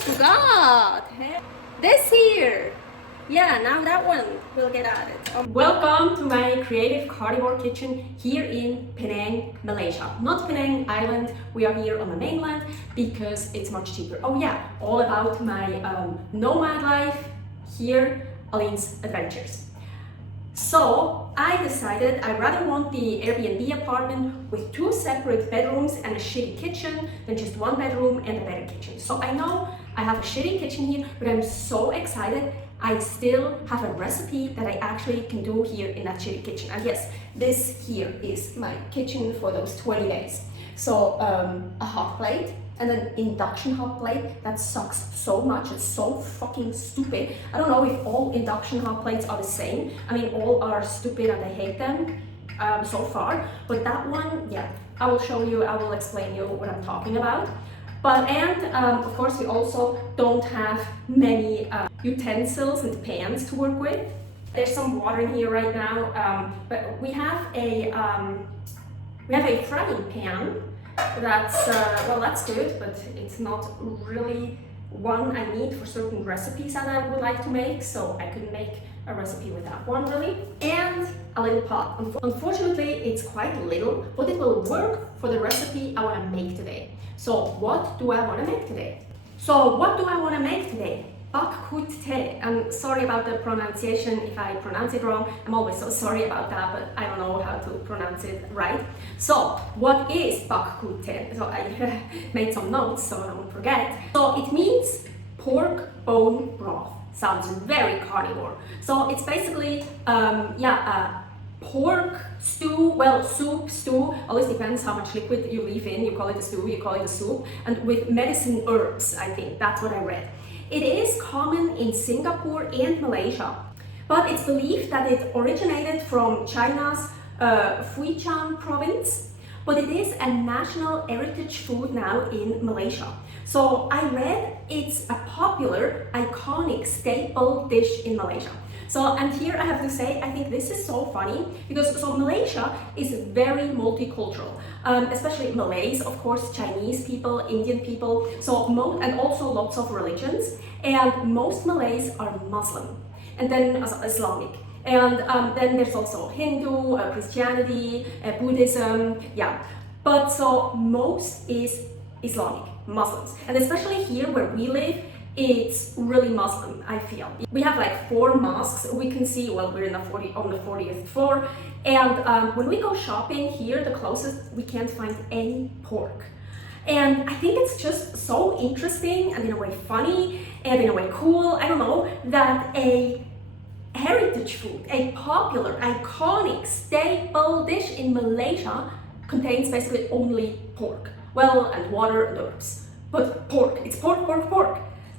honest to God. This here. Yeah, now that one will get added. Welcome to my creative carnivore kitchen here in Penang, Malaysia. Not Penang Island, we are here on the mainland because it's much cheaper. Oh yeah, all about my nomad life here, Aline's adventures. So I decided I rather want the Airbnb apartment with 2 separate bedrooms and a shitty kitchen than just 1 bedroom and a better kitchen. So I know I have a shitty kitchen here, but I'm so excited. I still have a recipe that I actually can do here in that shitty kitchen. And yes, this here is my kitchen for those 20 days. So a hot plate and an induction hot plate that sucks so much. It's so fucking stupid. I don't know if all induction hot plates are the same. I mean, all are stupid and I hate them so far. But that one, yeah, I will show you, I will explain you what I'm talking about. Of course, we also don't have many utensils and pans to work with. There's some water in here right now, but we have a frying pan. That's well, that's good, but it's not really one I need for certain recipes that I would like to make, so I could make a recipe with that one really. And a little pot. Unfortunately, it's quite little, but it will work for the recipe I want to make today. So what do I want to make today? Bak Kut Teh. I'm sorry about the pronunciation if I pronounce it wrong. I'm always so sorry about that, but I don't know how to pronounce it right. So what is Bak Kut Teh? So I made some notes so I don't forget. So it means pork bone broth. Sounds very carnivore. So it's basically pork stew, well, soup, stew, always depends how much liquid you leave in. You call it a stew, you call it a soup, and with medicine herbs, I think, that's what I read. It is common in Singapore and Malaysia, but it's believed that it originated from China's Fujian province, but it is a national heritage food now in Malaysia. So I read it's a popular, iconic staple dish in Malaysia. So, and here I have to say, I think this is so funny because Malaysia is very multicultural, especially Malays, of course, Chinese people, Indian people, and also lots of religions. And most Malays are Muslim, and then Islamic. And then there's also Hindu, Christianity, Buddhism, yeah. But so most is Islamic, Muslims. And especially here where we live, it's really Muslim, I feel. We have like 4 mosques we can see, well, we're on the 40th floor, and when we go shopping here, the closest, we can't find any pork. And I think it's just so interesting and in a way funny and in a way cool, I don't know, that a heritage food, a popular, iconic, staple dish in Malaysia contains basically only pork. Well, and water and herbs, but pork, it's pork, pork, pork.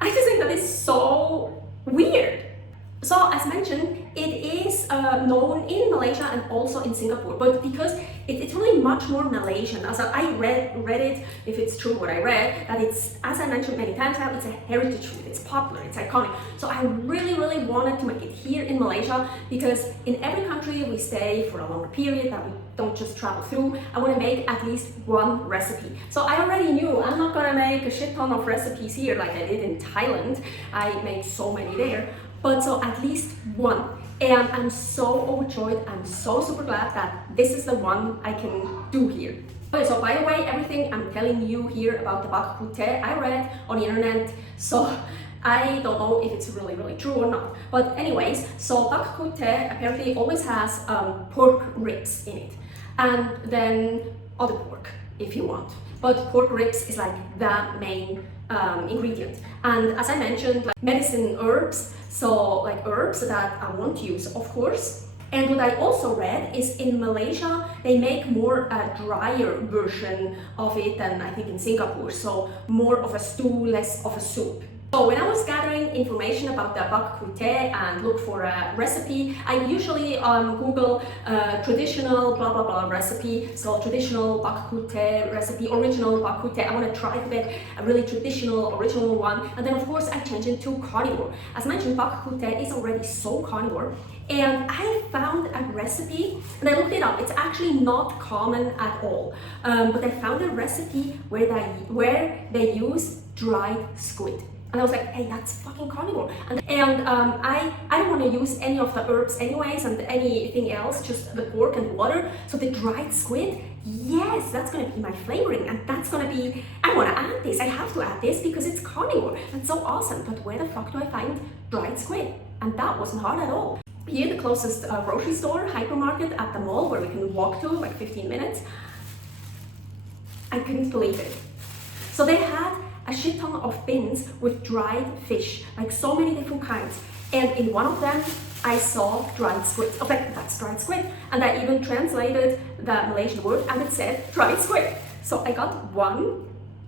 I just think that is so weird. So as mentioned, it is known in Malaysia and also in Singapore, but because it's really much more Malaysian. As I read it, if it's true what I read, that it's, as I mentioned many times now, it's a heritage food, it's popular, it's iconic. So I really, really wanted to make it here in Malaysia because in every country we stay for a longer period that we don't just travel through, I want to make at least 1 recipe. So I already knew I'm not gonna make a shit ton of recipes here like I did in Thailand. I made so many there. But so at least 1. And I'm so overjoyed, I'm so super glad that this is the one I can do here. Okay, so by the way, everything I'm telling you here about the Bak Kut Teh, I read on the internet, so I don't know if it's really, really true or not. But anyways, so Bak Kut Teh apparently always has pork ribs in it. And then other pork, if you want. But pork ribs is like the main ingredient. And as I mentioned, like medicine herbs, so like herbs that I won't use, of course. And what I also read is in Malaysia, they make more a drier version of it than I think in Singapore. So more of a stew, less of a soup. So when I was gathering information about the Bak Kut Teh and look for a recipe, I usually Google traditional blah blah blah recipe. So traditional Bak Kut Teh recipe, original Bak Kut Teh. I want to try to get a really traditional, original one. And then of course I change it to carnivore. As mentioned, Bak Kut Teh is already so carnivore. And I found a recipe, and I looked it up. It's actually not common at all. But I found a recipe where they use dried squid. And I was like, hey, that's fucking carnivore. And I don't want to use any of the herbs anyways and anything else, just the pork and water. So the dried squid, yes, that's going to be my flavoring. And that's going to be, I want to add this. I have to add this because it's carnivore. That's so awesome. But where the fuck do I find dried squid? And that wasn't hard at all. Here, the closest grocery store, hypermarket at the mall where we can walk to, like 15 minutes. I couldn't believe it. So they had a shit ton of bins with dried fish, like so many different kinds. And in one of them, I saw dried squid. Okay, that's dried squid. And I even translated the Malaysian word and it said dried squid. So I got one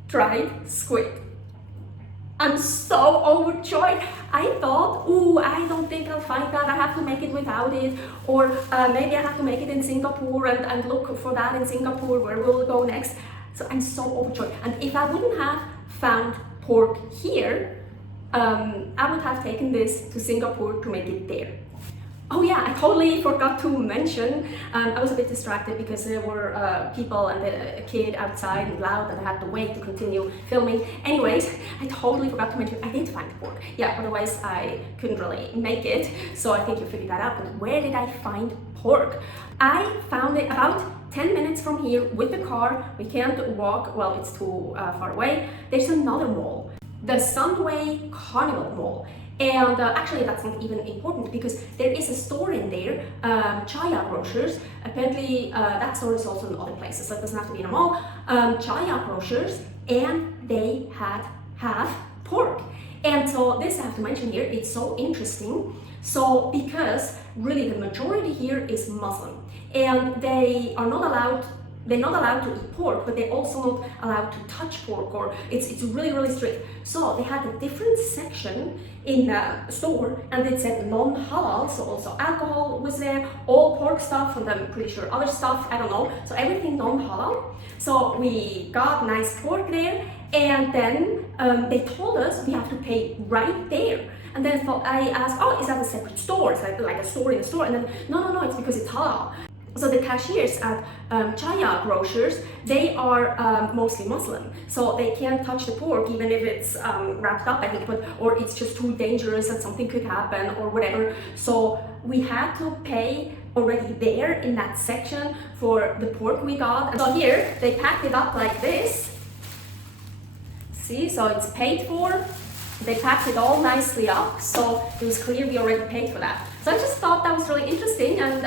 dried squid. I'm so overjoyed. I thought, ooh, I don't think I'll find that. I have to make it without it. Or maybe I have to make it in Singapore and look for that in Singapore. Where will it go next? So I'm so overjoyed. And if I wouldn't have found pork here, I would have taken this to Singapore to make it there. Oh yeah, I totally forgot to mention, I was a bit distracted because there were people and a kid outside and loud and I had to wait to continue filming. Anyways, I totally forgot to mention I did find pork. Yeah, otherwise I couldn't really make it. So I think you figured that out. But where did I find pork? I found it about 10 minutes from here with the car. We can't walk, well, it's too far away. There's another mall, the Sunway Carnival Mall. And actually that's not even important because there is a store in there, Chaya Grocers. Apparently that store is also in other places, so it doesn't have to be in a mall. Chaya Grocers, and they have pork. And so this I have to mention here, it's so interesting. So because really the majority here is Muslim and they're not allowed to eat pork, but they're also not allowed to touch pork, or it's really, really strict. So they had a different section in the store and it said non-halal, so also alcohol was there, all pork stuff, and I'm pretty sure other stuff, I don't know. So everything non-halal. So we got nice pork there, and then they told us we have to pay right there. And then I asked, oh, is that a separate store? It's like a store in a store. And then, no, it's because it's halal. So the cashiers at Chaya Grocers, they are mostly Muslim. So they can't touch the pork even if it's wrapped up, I think, or it's just too dangerous that something could happen or whatever. So we had to pay already there in that section for the pork we got. And so here, they packed it up like this. See, so it's paid for. They packed it all nicely up, so it was clear we already paid for that. So I just thought that was really interesting, and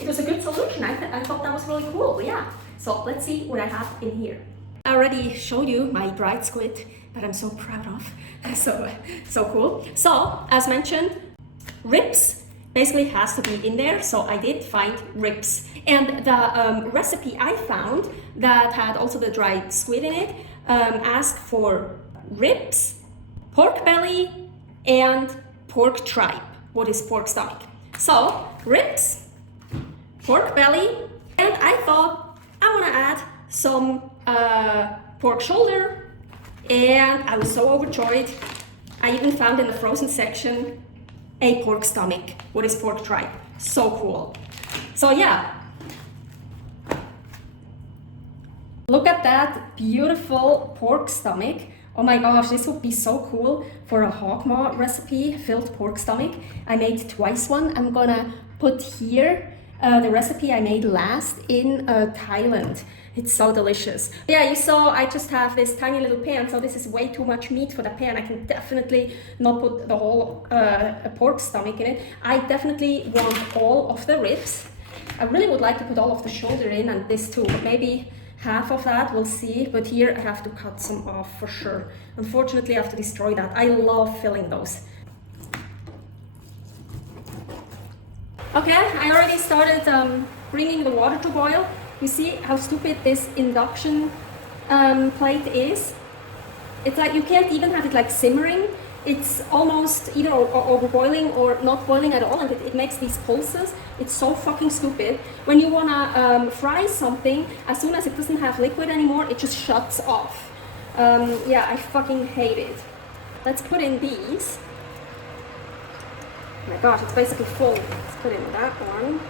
it was a good solution. I thought that was really cool, yeah. So let's see what I have in here. I already showed you my dried squid that I'm so proud of. So cool. So as mentioned, ribs basically has to be in there, so I did find ribs. And the recipe I found that had also the dried squid in it asked for ribs, pork belly, and pork tripe. What is pork stomach? So ribs, pork belly, and I thought I want to add some pork shoulder, and I was so overjoyed. I even found in the frozen section a pork stomach. What is pork tripe? So cool. So yeah, look at that beautiful pork stomach. Oh my gosh, this would be so cool for a hog maw recipe, filled pork stomach. I made twice one. I'm gonna put here the recipe I made last in Thailand. It's so delicious. Yeah, you saw I just have this tiny little pan, so this is way too much meat for the pan. I can definitely not put the whole pork stomach in it. I definitely want all of the ribs. I really would like to put all of the shoulder in and this too, but maybe half of that, we'll see, but here I have to cut some off for sure. Unfortunately, I have to destroy that. I love filling those. Okay, I already started bringing the water to boil. You see how stupid this induction plate is? It's like you can't even have it like simmering. It's almost either over boiling or not boiling at all, and it makes these pulses. It's so fucking stupid. When you wanna fry something, as soon as it doesn't have liquid anymore, it just shuts off. Yeah, I fucking hate it. Let's put in these. Oh my gosh, it's basically full. Let's put in that one.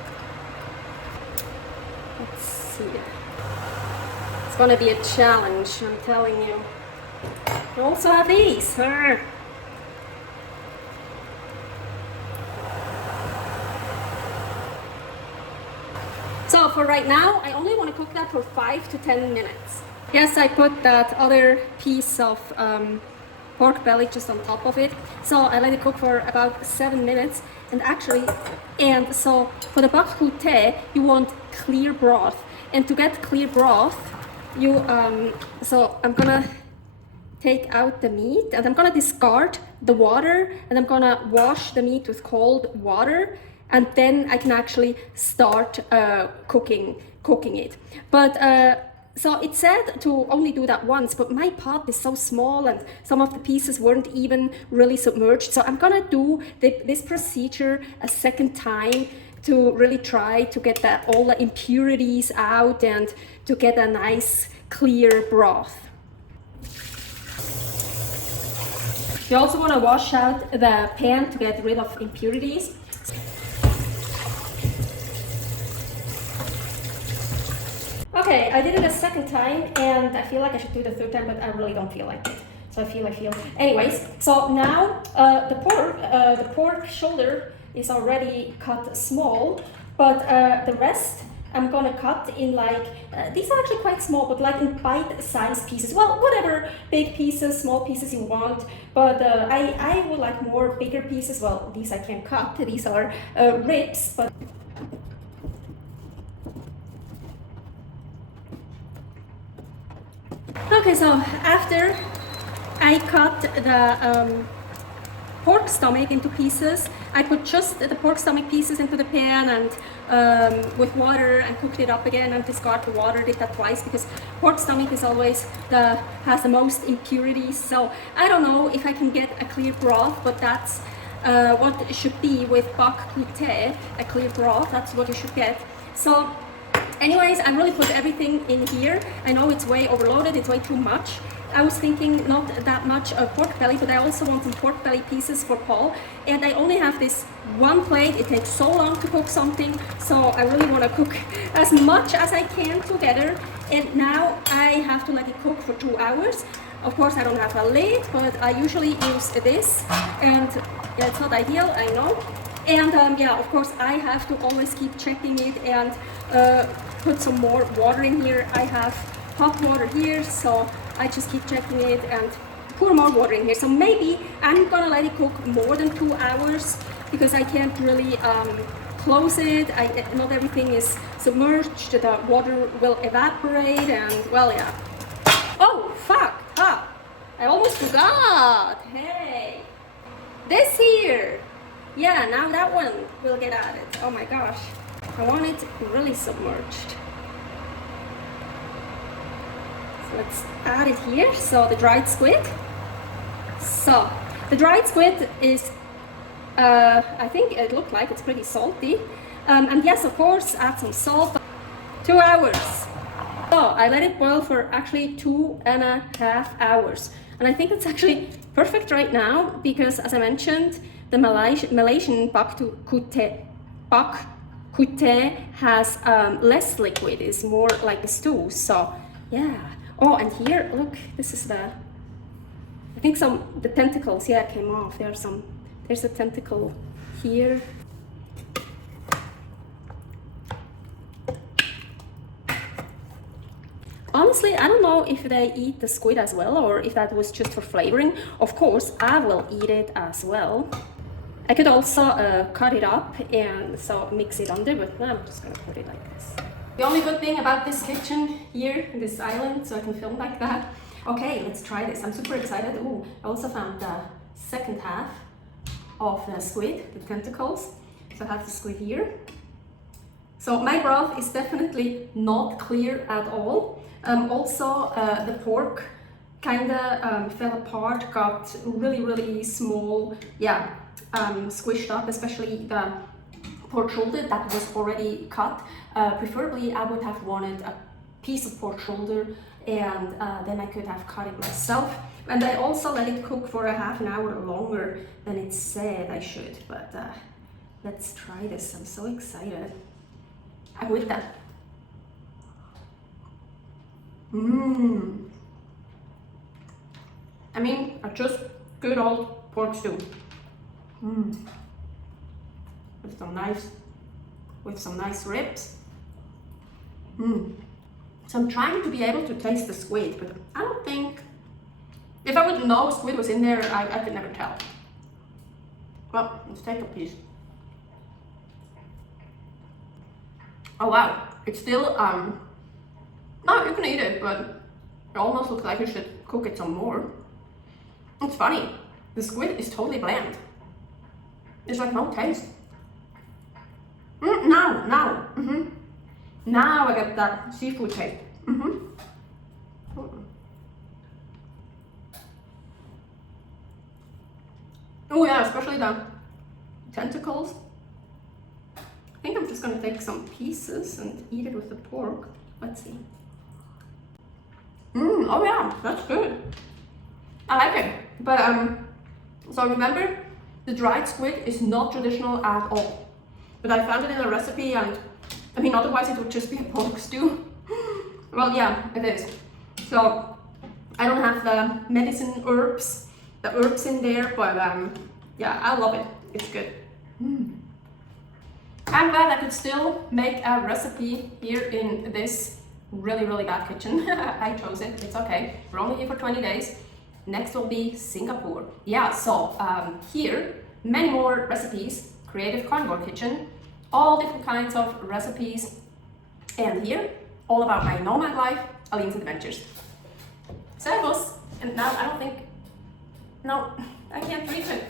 Let's see. It's gonna be a challenge, I'm telling you. I also have these. for right now, I only want to cook that for 5 to 10 minutes. Yes, I put that other piece of pork belly just on top of it. So I let it cook for about 7 minutes. And so for the Bak Kut Teh, you want clear broth. And to get clear broth, so I'm gonna take out the meat and I'm gonna discard the water and I'm gonna wash the meat with cold water, and then I can actually start cooking it. But so it said to only do that once, but my pot is so small and some of the pieces weren't even really submerged. So I'm gonna do this procedure a second time to really try to get all the impurities out and to get a nice clear broth. You also want to wash out the pan to get rid of impurities. Okay, I did it a second time and I feel like I should do it a third time, but I really don't feel like it. So I feel. Anyways, so now the pork shoulder is already cut small, but the rest I'm gonna cut in like, these are actually quite small, but like in bite-sized pieces. Well, whatever, big pieces, small pieces you want, but I would like more bigger pieces. Well, these I can't cut, these are ribs, but okay, so after I cut the pork stomach into pieces, I put just the pork stomach pieces into the pan and with water and cooked it up again and discarded the water. Did that twice because pork stomach is always has the most impurities. So I don't know if I can get a clear broth, but that's what it should be with Bak Kut Teh, a clear broth. That's what you should get. So anyways, I really put everything in here. I know it's way overloaded, it's way too much. I was thinking not that much of pork belly, but I also want some pork belly pieces for Paul. And I only have this one plate. It takes so long to cook something, so I really want to cook as much as I can together. And now I have to let it cook for 2 hours. Of course, I don't have a lid, but I usually use this. And yeah, it's not ideal, I know. And yeah, of course, I have to always keep checking it and put some more water in here. I have hot water here, so I just keep checking it and pour more water in here. So maybe I'm gonna let it cook more than 2 hours because I can't really close it. Not everything is submerged. The water will evaporate and, well, yeah. Oh, fuck, I almost forgot. Hey, this here. Yeah, now that one will get added. Oh my gosh, I want it really submerged. Let's add it here. So the dried squid. So the dried squid is, I think it looked like it's pretty salty. And yes, of course, add some salt. 2 hours. So I let it boil for actually 2.5 hours. And I think it's actually perfect right now because, as I mentioned, the Malaysian Bak Kut Teh has less liquid. It's more like a stew. So yeah. Oh, and here, look, this is I think the tentacles, yeah, came off. There's a tentacle here. Honestly, I don't know if they eat the squid as well or if that was just for flavoring. Of course, I will eat it as well. I could also cut it up and so mix it under, but I'm just gonna put it like this. The only good thing about this kitchen here, this island, so I can film like that. Okay, let's try this. I'm super excited. Ooh, I also found the second half of the squid, the tentacles. So I have the squid here. So my broth is definitely not clear at all. Also, the pork kinda fell apart, got really small, yeah, squished up, especially the pork shoulder that was already cut. Preferably, I would have wanted a piece of pork shoulder and then I could have cut it myself. And I also let it cook for a half an hour longer than it said I should. But let's try this. I'm so excited. I'm with that. I mean, a just good old pork stew. With some nice ribs. So I'm trying to be able to taste the squid, but I don't think, if I would know squid was in there, I could never tell. Well, let's take a piece. Oh wow, it's still, no, you can eat it, but it almost looks like you should cook it some more. It's funny, the squid is totally bland. There's like no taste. Now, Now I get that seafood taste. Oh yeah, especially the tentacles. I think I'm just gonna take some pieces and eat it with the pork. Let's see. Oh yeah, that's good. I like it. But so remember, the dried squid is not traditional at all. But I found it in a recipe, and I mean, otherwise it would just be a pork stew. Well, yeah, it is. So I don't have the medicine herbs, the herbs in there, but yeah, I love it. It's good. I'm glad I could still make a recipe here in this really, really bad kitchen. I chose it, it's okay. We're only here for 20 days. Next will be Singapore. Yeah, so here, many more recipes, creative carnivore kitchen, all different kinds of recipes. And here, all about my nomad life, Aline's adventures. Servus! And now I don't think, no, I can't reach it.